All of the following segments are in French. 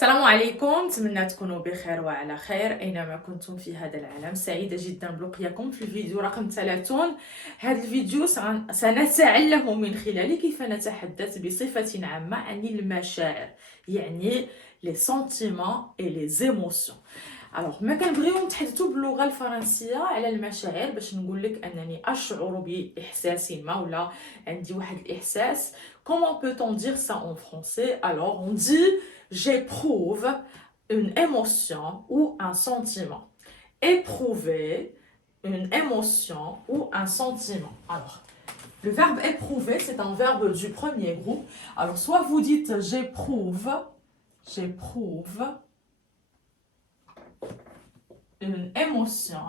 السلام عليكم، نتمنى تكونوا بخير وعلى خير أينما كنتم في هذا العالم. سعيدة جدا بلقياكم في الفيديو رقم 30. هذا الفيديو سنتعلم من خلاله كيف نتحدث بصفة عامة عن المشاعر، يعني les sentiments et les émotions. alors ما كنبغيو نتحدثوا باللغه الفرنسيه على المشاعر باش نقول لك انني اشعر باحساس ما ولا عندي واحد الاحساس. comment peut-on dire ça en français? alors on dit j'éprouve une émotion ou un sentiment. Éprouver une émotion ou un sentiment. Alors le verbe éprouver, c'est un verbe du premier groupe. Alors soit vous dites j'éprouve une émotion,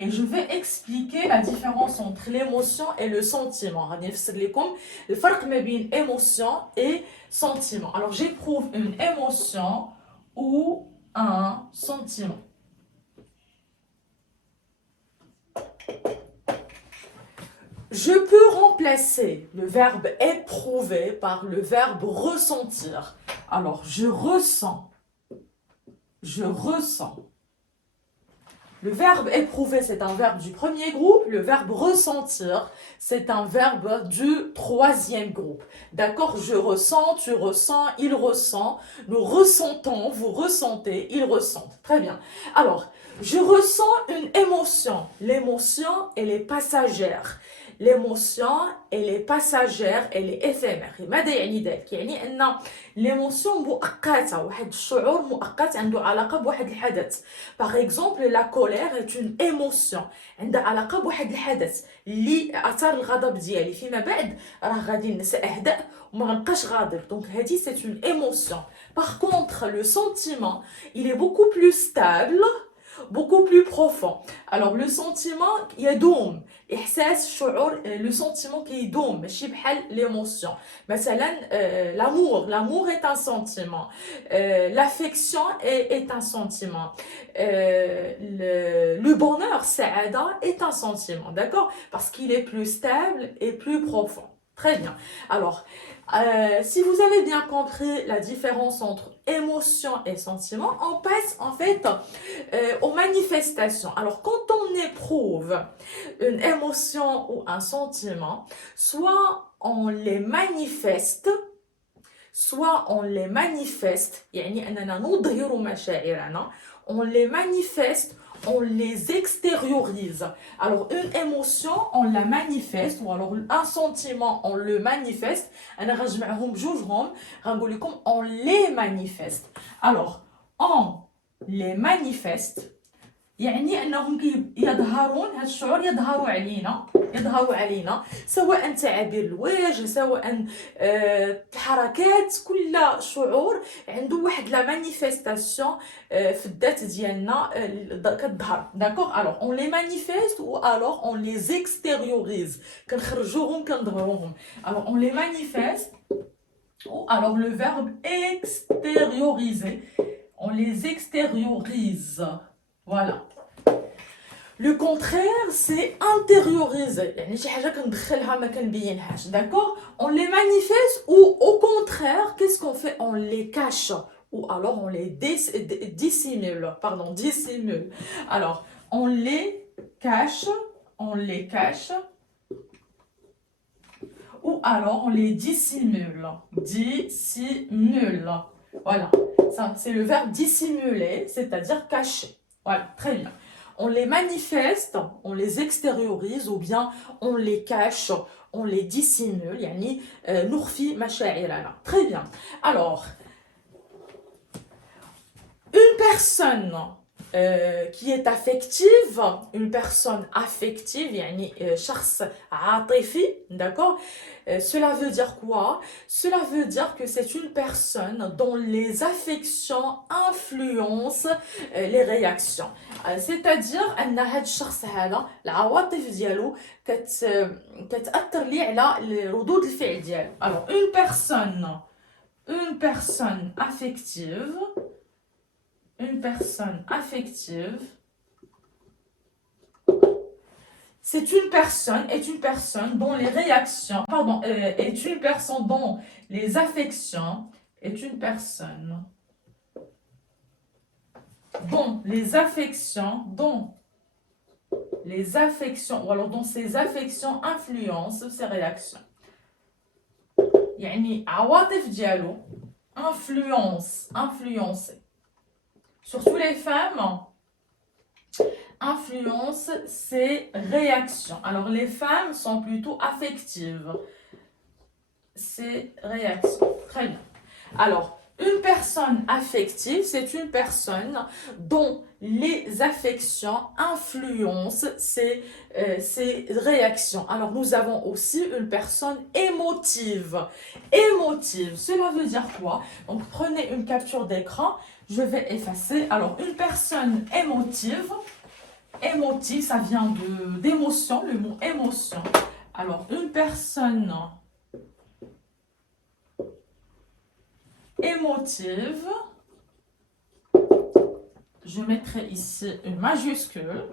et je vais expliquer la différence entre l'émotion et le sentiment. غادي نفسر لكم الفرق ما بين émotion et sentiment. Alors j'éprouve une émotion ou un sentiment. Je peux remplacer le verbe éprouver par le verbe ressentir. Alors je ressens. Le verbe éprouver, c'est un verbe du premier groupe. Le verbe ressentir, c'est un verbe du troisième groupe. D'accord? Je ressens, tu ressens, il ressent. Nous ressentons, vous ressentez, ils ressentent. Très bien. Alors, je ressens une émotion. L'émotion, elle est passagère. L'émotion, elle est passagère, elle est éphémère. ماذا يعني ذلك؟ يعني أن l'émotion مؤقتة، واحد الشعور مؤقت عنده علاقة بواحد الحدث. Par exemple, la colère est une émotion عندها علاقة بواحد الحدث اللي أثار الغضب ديالي، فيما بعد راه غادي نهدأ وما غنبقاش غاضب. Donc هذه c'est une émotion. Par contre, le sentiment, il est beaucoup plus stable, beaucoup plus profond. Alors le sentiment يدوم، إحساس شعور، le sentiment كيدوم ماشي بحال l'émotion. مثلا l'amour est un sentiment, l'affection est un sentiment, le bonheur السعادة est un sentiment, d'accord? Parce qu'il est plus stable et plus profond. Très bien. Alors, si vous avez bien compris la différence entre émotion et sentiment, on passe en fait aux manifestations. Alors, quand on éprouve une émotion ou un sentiment, soit on les manifeste, يعني أننا نظهر مشاعرنا. On les manifeste, on les extériorise. Alors une émotion, on la manifeste, ou alors un sentiment, on le manifeste. أنا غنجمعهم بجوجهم غنقول لكم on les manifeste. Alors on les manifeste يعني انهم يظهرون، هاد الشعور يظهروا علينا سواء تعابير الوجه، سواء الحركات، كل شعور عنده واحد لا مانيفيستاسيون في الذات ديالنا كتظهر. داكوغ؟ الوغ اون لي مانيفيست و الوغ اون لي زيكستيريوريز، كنخرجوهم كنظهروهم. الوغ اون لي مانيفيست ou alors le verbe extérioriser, on les extériorise. Voilà. Le contraire, c'est intérioriser. يعني شي حاجة كندخلها ما كنبينهاش. D'accord? On les manifeste ou au contraire, qu'est-ce qu'on fait? On les cache ou alors on les dissimule. Pardon, dissimule. Alors, on les cache ou alors on les dissimule. Dissimule. Voilà. Ça, c'est le verbe dissimuler, c'est-à-dire cacher. Voilà, très bien. On les manifeste, on les extériorise ou bien on les cache, on les dissimule. يعني نخفي مشاعرنا. Très bien. Alors, une personne qui est affective, une personne affective, يعني شخص عاطفي, d'accord? Cela veut dire quoi? Cela veut dire que c'est une personne dont les affections influencent les réactions. C'est-à-dire أن هاد الشخص هذا العواطف ديالو كتأثر ليه على ردود الفعل ديالو. Alors une personne affective, c'est une personne dont les réactions, est une personne dont les affections est une personne dont les affections, ou alors dont ses affections influencent ses réactions. يعني عواطف ديالو influencer. Surtout les femmes, influence ses réactions. Alors les femmes sont plutôt affectives. Ses réactions. Très bien. Alors, une personne affective, c'est une personne dont les affections influencent ses réactions. Alors, nous avons aussi une personne émotive. Émotive, cela veut dire quoi? Donc, prenez une capture d'écran. Je vais effacer. Alors, une personne émotive, ça vient d'émotion, le mot émotion. Alors, une personne émotive, je mettrai ici une majuscule,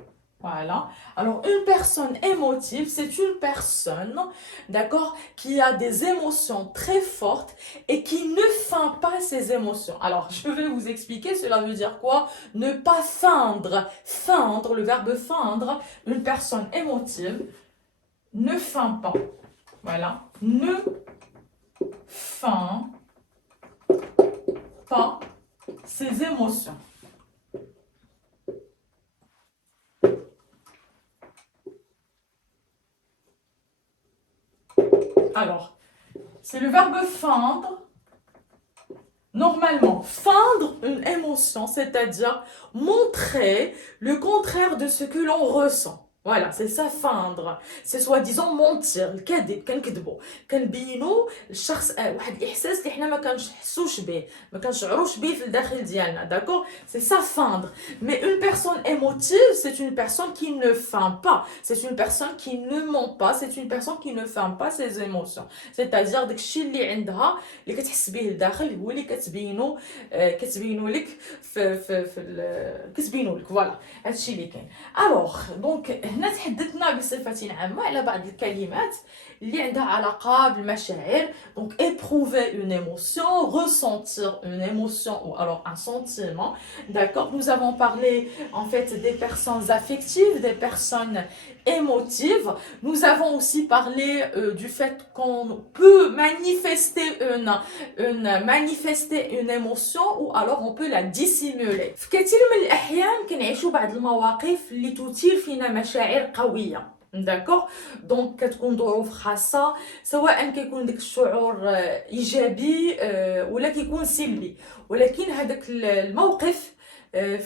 voilà. Alors, une personne émotive, c'est une personne, d'accord, qui a des émotions très fortes et qui ne feint pas ses émotions. Alors, je vais vous expliquer, cela veut dire quoi? Ne pas feindre. Feindre, le verbe feindre, une personne émotive ne feint pas. Voilà. Ne feint pas ses émotions. Alors, c'est le verbe feindre. Normalement, feindre une émotion, c'est-à-dire montrer le contraire de ce que l'on ressent. Voilà, c'est ça feindre. C'est soi-disant mentir. الكذب كنكذبوا كنبينوا الشخص واحد الاحساس اللي حنا ما كنحسوش به ما كنشعروش به في الداخل ديالنا. D'accord? C'est ça feindre. Mais une personne émotive, c'est une personne qui ne feint pas. C'est une personne qui ne ment pas, c'est une personne qui ne feint pas ses émotions. C'est-à-dire داكشي اللي عندها اللي كتحس به الداخل هو اللي كتبينو لك كتبينو لك. فوالا هادشي اللي كاين. الوغ دونك هنا تحدثنا بصفة عامة على بعض الكلمات اللي عندها علاقة بالمشاعر. Donc éprouver une émotion, ressentir une émotion ou alors un sentiment. D'accord? Nous avons parlé en fait des personnes affectives, des personnes émotives. Nous avons aussi parlé du fait qu'on peut manifester une émotion ou alors on peut la dissimuler. في كثير من الأحيان كنعيشوا بعض المواقف اللي تثير فينا مشاعر قوية. داكوغ دونك كتكون ظروف خاصه سواء كيكون داك الشعور ايجابي ولا كيكون سلبي ولكن هذاك الموقف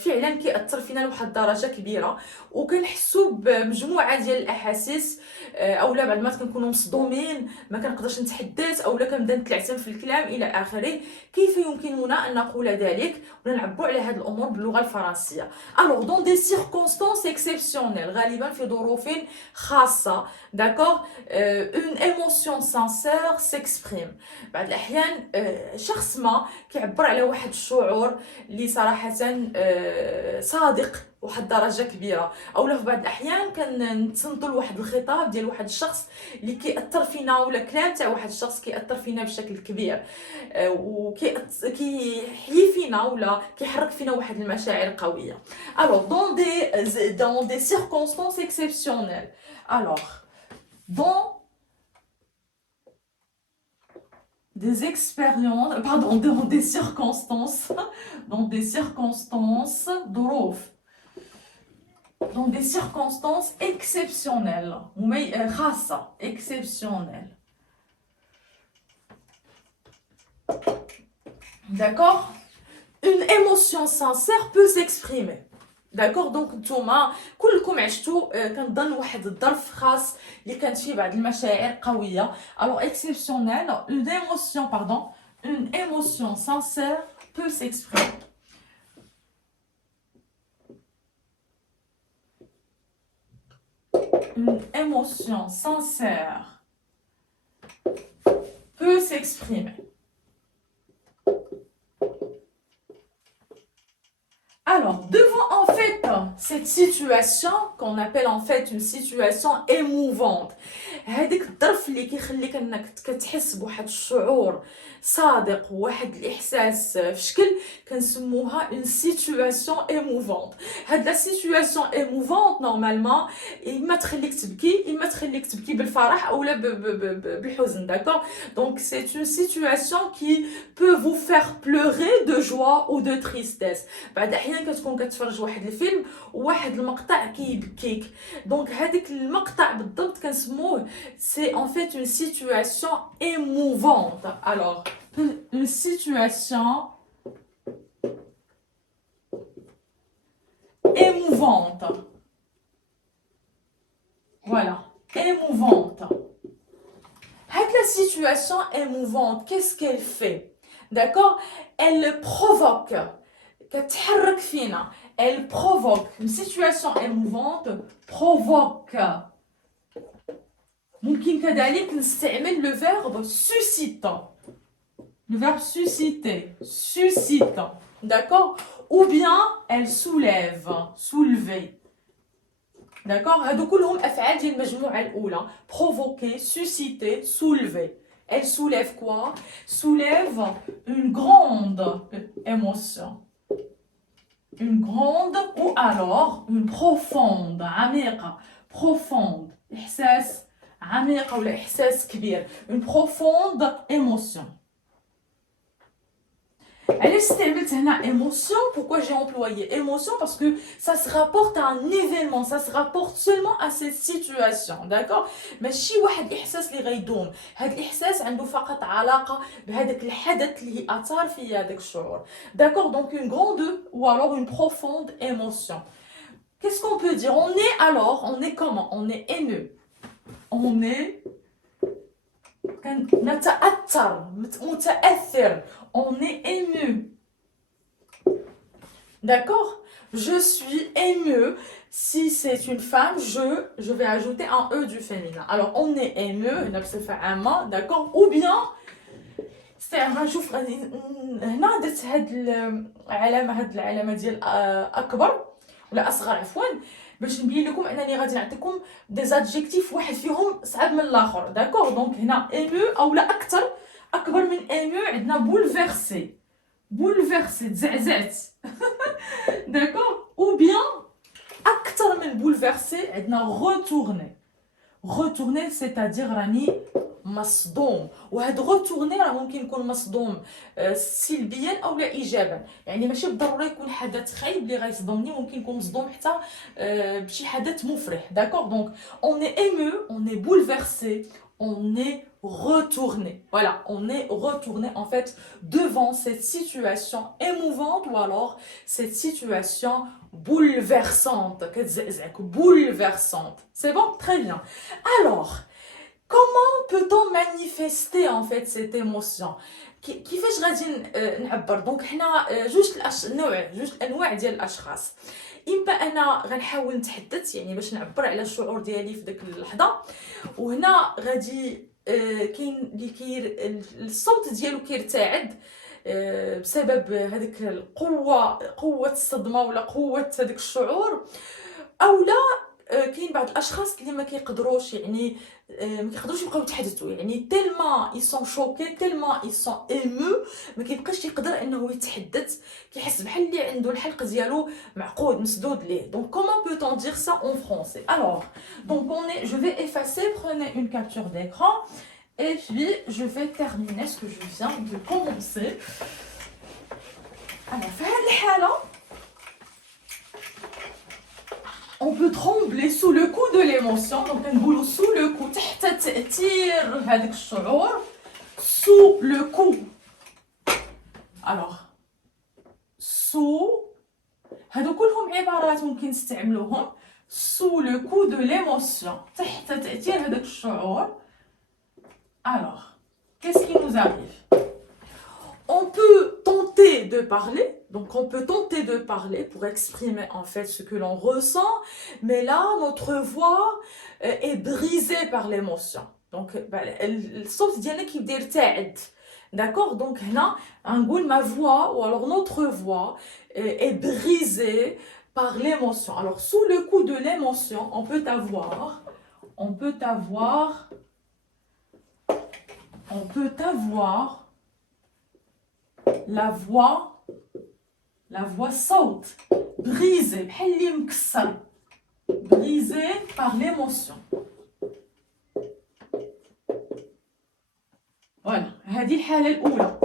فعلا كيأثر فينا لواحد الدرجه كبيره وكنحسوا بمجموعه ديال الاحاسيس اولا بعد ما كنكونوا مصدومين ما كنقدرش نتحدث اولا كنبدا نتلعثم في الكلام الى اخره. كيف يمكننا ان نقول ذلك ونعبر على هذه الامور باللغه الفرنسيه؟ الوغ دون دي سيركونستانس اكسيبسيونيل غالبا في ظروف خاصه. داكوغ اون ايموسيون سانسير سيكسبريم. بعض الاحيان شخص ما كيعبر على واحد الشعور اللي صراحه صادق واحد الدرجه كبيره اولا في بعض الاحيان كنتصنتوا لواحد الخطاب ديال واحد الشخص اللي كيأثر فينا ولا كلام تاع واحد الشخص كيأثر فينا بشكل كبير وكيحيي فينا ولا كيحرك فينا واحد المشاعر قويه. alors dans des circonstances exceptionnelles. alors dans des expériences, pardon, dans des circonstances ظروف dans des circonstances exceptionnelles خاصة exceptionnelles. D'accord? Une émotion sincère peut s'exprimer. داكوغ دونك نتوما كلكم عشتوا كنظن واحد الظرف خاص اللي كانت فيه بعض المشاعر قويه. alors exceptionnel une émotion sincère peut s'exprimer. Une émotion sincère peut s'exprimer. Alors, devant en fait cette situation qu'on appelle en fait une situation émouvante, هذاك الظرف اللي كيخليك انك كتحس بواحد الشعور صادق وواحد الاحساس في شكل كنسموها اون سيتوياسيون ايموفونت. هاد لا سيتوياسيون ايموفونت نورمالمون اما تخليك تبكي اما تخليك تبكي بالفرح اولا بالحزن. داكور دونك سي اون سيتوياسيون كي peut vous faire pleurer de joie ou de tristesse. بعد احيانا كتكون كتفرج واحد الفيلم وواحد المقطع كيبكيك، دونك هذاك المقطع بالضبط كنسموه c'est en fait une situation émouvante. Alors une situation émouvante, voilà, émouvante. La situation émouvante, qu'est-ce qu'elle fait? D'accord, elle provoque كتحرك فينا. Elle provoque une situation émouvante provoque. ممكن كذلك نستعمل le verbe suscitant. Le verbe susciter, suscitant. D'accord, ou bien elle soulève, soulever. D'accord, هادو كلهم افعال ديال المجموعه الاولى. provoquer, susciter, soulever. Elle soulève quoi? Soulève une grande émotion. Une grande ou alors une profonde, عميقة, profonde, إحساس عميق ولا إحساس كبير. Une profonde émotion. علاش استعملت هنا émotion? Pourquoi j'ai employé émotion? Parce que ça se rapporte à un événement, ça se rapporte seulement à cette situation. d'accord, ماشي واحد الاحساس اللي غيدوم. هذا الاحساس عنده فقط علاقه بهذاك الحدث اللي اثار في هذاك الشعور. d'accord, donc une grande ou alors une profonde émotion. Qu'est-ce qu'on peut dire? On est alors, on est comment? On est haineux, on est نتأثر, متأثر, on est ému. D'accord, je suis ému. Si c'est une femme, je vais ajouter un E du féminin. Alors on est ému, بصفة عامة. d'accord, ou bien غنشوف هنا درت هاد العلامة ديال أكبر ولا أصغر عفوا باش نبين لكم انني غادي نعطيكم دي زادجيكتيف واحد فيهم صعب من الاخر. داكور, دونك هنا ايمو او لا اكبر من ايمو عندنا بولفيرسي, بولفيرسي تزعزعت. داكور, او بيان اكثر من بولفيرسي عندنا روتورني. روتورني سيتادير راني مصدوم. وهاد روتورني راه ممكن يكون مصدوم سلبيا او لا ايجابا. يعني ماشي بالضروره يكون حدث خايب اللي غيصدمني, ممكن يكون مصدوم حتى بشي حدث مفرح. داكور, دونك on est ému, on est bouleversé, on est retourné. Voilà, on est retourné en fait devant cette situation émouvante ou alors cette situation bouleversante. Bouleversante. C'est bon? Très bien. Alors, comment peut-on manifester en fait cette émotion? كيفاش غادي نعبر؟ دونك حنا جوج انواع ديال الاشخاص. اما انا غنحاول نتحدث يعني باش نعبر على الشعور ديالي في ديك اللحظه, وهنا غادي كاين اللي الصوت ديالو كيرتعد بسبب هذيك قوه الصدمه ولا قوه هذاك الشعور, اولا كاين بعض الاشخاص اللي ما كيقدروش يعني ما كيقدروش يبقاو يتحدثوا, يعني تيلما ils sont choqués, tellement ils sont émus, ما كيبقاش يقدر انه يتحدث, كيحس بحال اللي عنده الحلق ديالو معقود مسدود ليه. donc comment peut-on dire ça en français? alors donc je vais effacer, prenez une capture d'écran et puis je vais terminer ce que je viens de commencer. alors في هذه الحاله on peut trembler sous le coup de l'émotion. donc نقولوا sous le coup, تحت تأثير هذاك الشعور, sous le coup. alors sous, هادو كلهم عبارات ممكن نستعملوهم. sous le coup de l'émotion, تحت تأثير هذاك الشعور. alors qu'est-ce qui nous arrive? on peut tenter de parler. Donc on peut tenter de parler pour exprimer en fait ce que l'on ressent, mais là notre voix est brisée par l'émotion. Donc الصوت ديالنا كيبدا يرتعد. d'accord, donc هنا نقول ma voix ou alors notre voix est brisée par l'émotion. alors sous le coup de l'émotion on peut avoir on peut avoir la voix صوت brisée بحال اللي مكسر brisé par l'émotion. Voilà, هذه الحالة الأولى.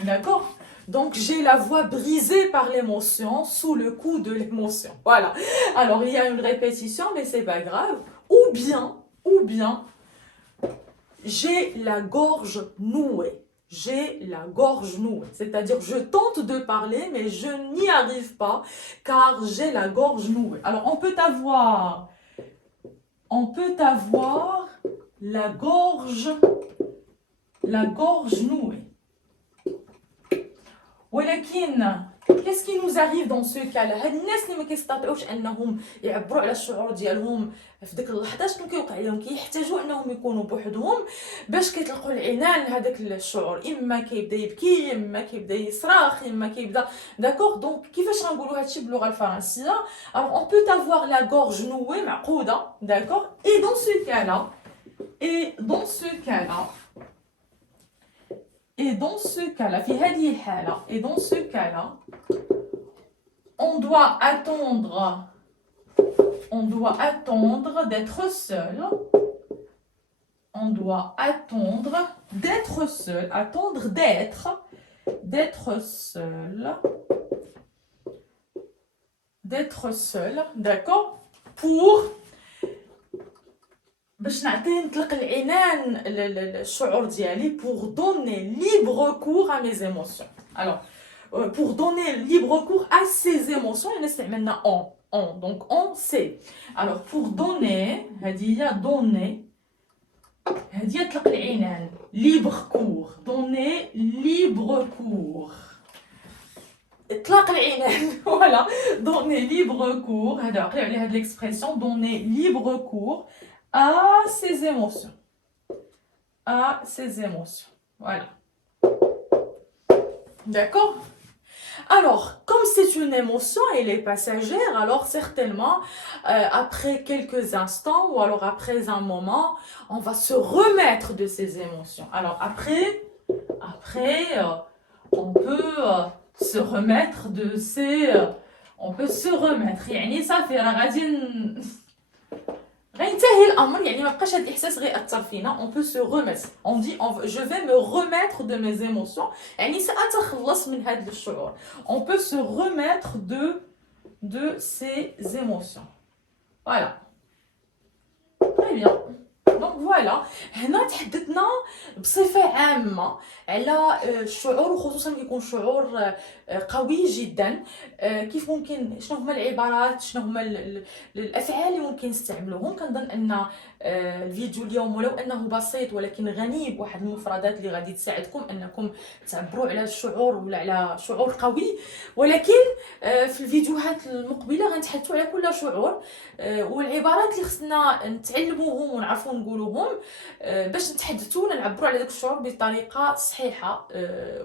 D'accord? Donc j'ai la voix brisée par l'émotion, sous le coup de l'émotion. Voilà. Alors il y a une répétition, mais c'est pas grave. Ou bien, j'ai la gorge nouée. J'ai la gorge nouée. C'est-à-dire, je tente de parler, mais je n'y arrive pas, car j'ai la gorge nouée. Alors, on peut avoir la gorge nouée. ولكن qu'est-ce qui nous arrive dans ce cas-là؟ هاد الناس اللي ما كيستطيعوش انهم يعبروا على الشعور ديالهم في ديك اللحظه، شنو كيوقع لهم؟ كيحتاجوا انهم يكونوا بوحدهم باش كيطلقوا العنان لهذاك الشعور، اما كيبدا يبكي، اما كيبدا يصرخ، اما كيبدا داكوغ. دونك كيفاش غنقولوا هادشي باللغه الفرنسيه؟ alors on peut avoir la gorge nouée معقوده، d'accord. et dans ce cas-là في هذه الحالة et dans ce cas-là on doit attendre d'être seul. On doit attendre d'être seul. Attendre d'être seul, d'accord. Pour باش نعطي نطلق العنان الشعور ديالي pour donner libre cours à mes émotions. Alors pour donner libre cours à ces émotions il استعملنا on donc on sait. alors pour donner هذه هي يطلق العنان libre cours. donner libre cours اطلاق العنان voilà. donner libre cours هذا عقلوا على هذه l'expression donner libre cours à ses émotions. Voilà. D'accord? Alors, comme c'est une émotion, elle est passagère, alors certainement, après quelques instants ou alors après un moment, on va se remettre de ces émotions. Alors après on peut se remettre de ces... on peut se remettre. يعني صافي راه غادي غينتهي الامر، يعني ما بقاش هذا الاحساس غيأثر فينا. on peut se remettre. on dit je vais me remettre de mes émotions، يعني سأتخلص من هذا الشعور. on peut se remettre de ces émotions. voilà. très bien. donc voilà. هنا تحدثنا بصفة عامة على الشعور، وخصوصا كيكون شعور قوي جدا. كيف ممكن، شنو هما العبارات، شنو هما الافعال اللي ممكن نستعملوهم. كنظن ان الفيديو اليوم ولو انه بسيط ولكن غني بواحد المفردات اللي غادي تساعدكم انكم تعبروا على الشعور ولا على شعور قوي. ولكن في الفيديوهات المقبله غنتحدثوا على كل شعور والعبارات اللي خصنا نتعلموهم ونعرفوا نقولوهم باش نتحدثوا ونعبروا على داك الشعور بطريقه صحيحه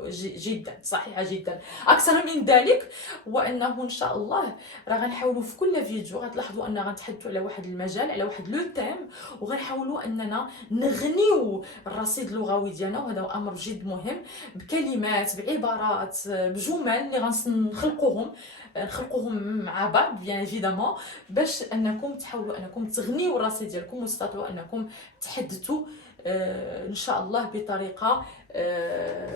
جدا، صحيحه جدا. اكثر من ذلك هو انه ان شاء الله راه غنحاولوا في كل فيديو غتلاحظوا ان غنتحدثوا على واحد المجال، على واحد لو تيم، وغنحاولوا اننا نغنيو الرصيد اللغوي ديالنا، وهذا امر جد مهم، بكلمات، بعبارات، بجمل اللي غنخلقوهم مع بعض بيان ايفيدامون، باش انكم تحاولوا انكم تغنيو الرصيد ديالكم وتستطيعوا انكم تحدثوا ان شاء الله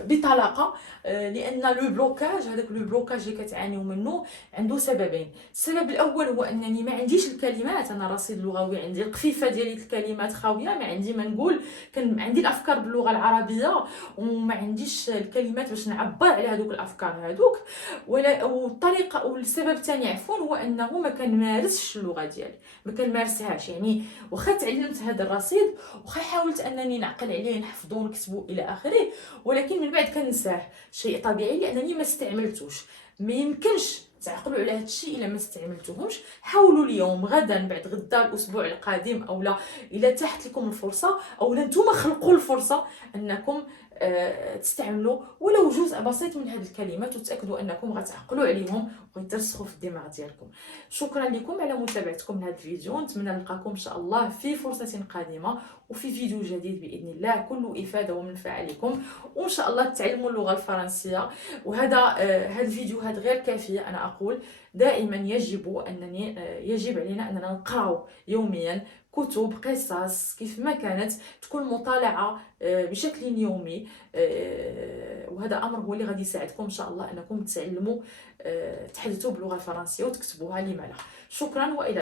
بطلاقه. لان لو بلوكاج، هذاك لو بلوكاج اللي كتعانيو منه عنده سببين. السبب الاول هو انني ما عنديش الكلمات، انا رصيد لغوي عندي القفيفه ديالي الكلمات خاويه، ما عندي ما نقول، كان عندي الافكار باللغه العربيه وما عنديش الكلمات باش نعبر على هذوك الافكار هذوك. والطريقه والسبب الثاني عفوا هو انه ما كنمارسش اللغه ديالي، ما كنمارسهاش. يعني واخا تعلمت هذا الرصيد، واخا حاولت انني نعقل عليه، نحفظو، نكتبو الى اخره، ولكن من بعد كنساه. شيء طبيعي لانني ما استعملتوش. ما يمكنش تعقلوا على هذا الشيء الا ما استعملتوهمش. حاولوا اليوم، غدا، بعد غدا، الاسبوع القادم، او لا الا تحت لكم الفرصه، او لا نتوما خلقوا الفرصه انكم تستعملوا ولو جزء بسيط من هذه الكلمات، وتاكدوا انكم غتعقلوا عليهم ويترسخوا في الدماغ ديالكم. شكرا لكم على متابعتكم لهذا الفيديو، نتمنى نلقاكم ان شاء الله في فرصه قادمه وفي فيديو جديد باذن الله كله افاده ومنفعه لكم، وان شاء الله تتعلموا اللغه الفرنسيه. وهذا هذا الفيديو هذا غير كافي. انا اقول دائما يجب علينا اننا نقراو يوميا كتب قصص كيف ما كانت، تكون مطالعه بشكل يومي. وهذا امر هو اللي غادي يساعدكم ان شاء الله انكم تتعلموا تحدثوا باللغه الفرنسيه وتكتبوها. لما لا. شكرا والى